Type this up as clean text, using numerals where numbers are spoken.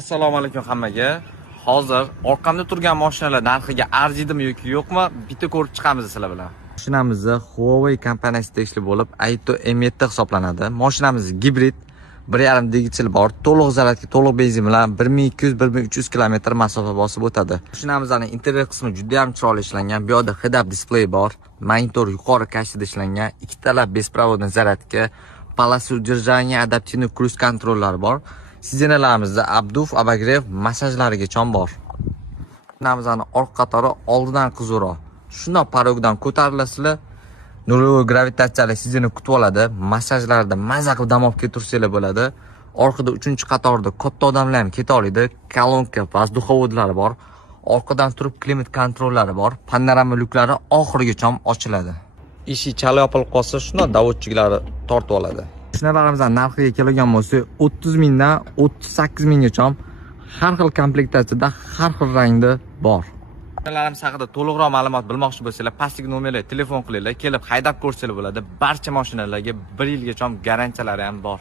Assalomu alaykum hammaga. Hozir orqamda turgan mashinalar narxiga arzidimi yoki yo'qmi, bitta ko'rib chiqamiz sizlar bilan. Mashinamizni Huawei kompaniyasi tegishli bo'lib, Aito M7 hisoblanadi. Mashinamiz gibrid, 1.5 dvigatel bor, to'liq zaryadga, to'liq benzin bilan 1200-1300 km masofa bosib o'tadi. Mashinamizning interior qismi juda ham chiroyli ishlangan. Bu yerda head-up display bor, monitor yuqori kashida ishlangan, ikkitala besprovodniy zaryadka, полоса удержания, adaptivniy cruise kontrollari bor. Sizinalarimizda abduf, abagrev massajlarigacha bor. Mashinamizning orqa qatori oldidan qizuvroq. Shundoq parogdan ko'tarilasizlar, nurli gravitatsiyali sizni kutib oladi. Massajlarda maza qilib dam olib ketursanglar bo'ladi. Orqada 3-qatorda katta odamlar ham keta oladi. Kolonka, vazduhovodlari bor. Orqadan turib klimat kontrollari bor. Panorama lyuklari oxirigacha ochiladi. Eshik chala yopilib qolsa, shundoq davodchiklari tortib oladi. Mashinalarimizning narxiga kelgan bo'lsa, 30 mingdan 38 minggacha har xil komplektatsiyada, har xil rangda bor. Mashinalarimiz haqida to'liqroq ma'lumot bilmoqchi bo'lsangiz, pastdagi nomerga telefon qilinglar, kelib haydab ko'rsanglar bo'ladi. Barcha mashinalarga 1 yilgacha garantiyalari ham bor.